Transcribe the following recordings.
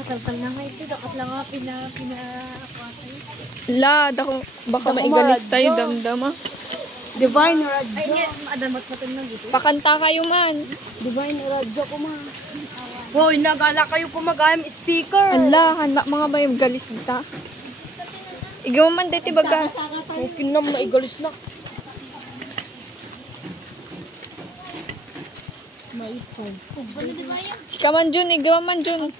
Nakataltal na nga ito. Dapat lang nga La, baka maigalis tayo damdama. Divine Radyo. Ay, nga, maadamat natin na dito. Pakanta kayo man. Divine Radyo ko ma. Wow, nagala kayo kumagayam speaker. Ala, handa mga ba yung galis dita? Igaw man dito bagas. Okay na, maigalis na. Sika man dyan, igaw man dyan.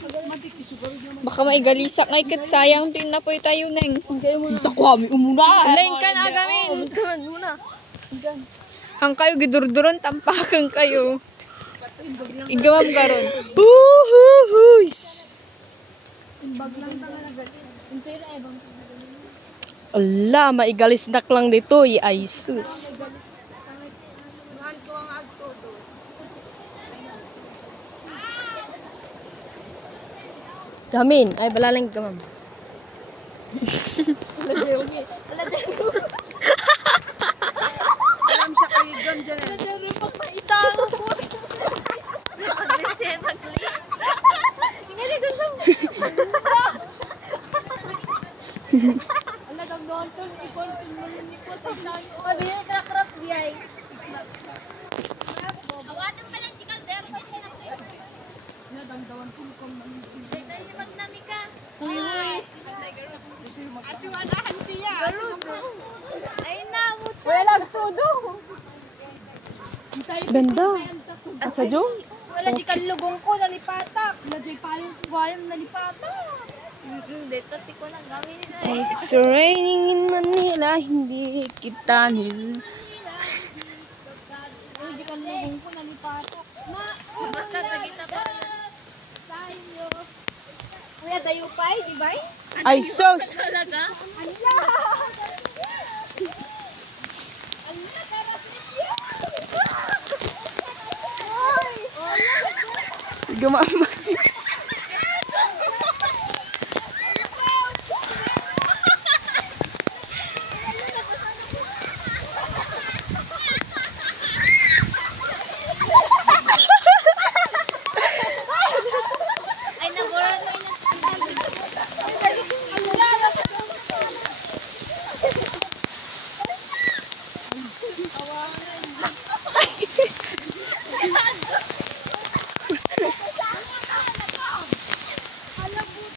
Baka maigalisak ngay kat sayang din na po tayo neng. Takwami umuna. Alayin ka na agamin. Hang kayo gidurduron, tampakan kayo. Igawam karon. Ala, maigalis nak lang dito. Ay, sus. Damin, ay balalang ka, ma'am. Alam siya kayo dyan dyan. Pag maisang ako. Alagang nonton, ikon-ton mo yung nikot. Sabi niya, krak-krak diyay. Awatin pa lang si Calder. Nadamdawan ko kung mamigay. Dahil magnami ka. Uy. Atiwanahan siya. Ay na, mucho. Wala todo. Ganda. At sa Jung? Wala di kalugong ko, nalipatak. Wala di payong kuwayang nalipatak. Dito si ko na gawin na eh. It's raining in Manila, hindi kita nil. Wala di kalugong ko, nalipatak. Basta tagita pa. Tayo. Kuya, tayo pa eh, di ba? Ay, sus! Talaga? Ala! Ala, tarap niya! Gumama.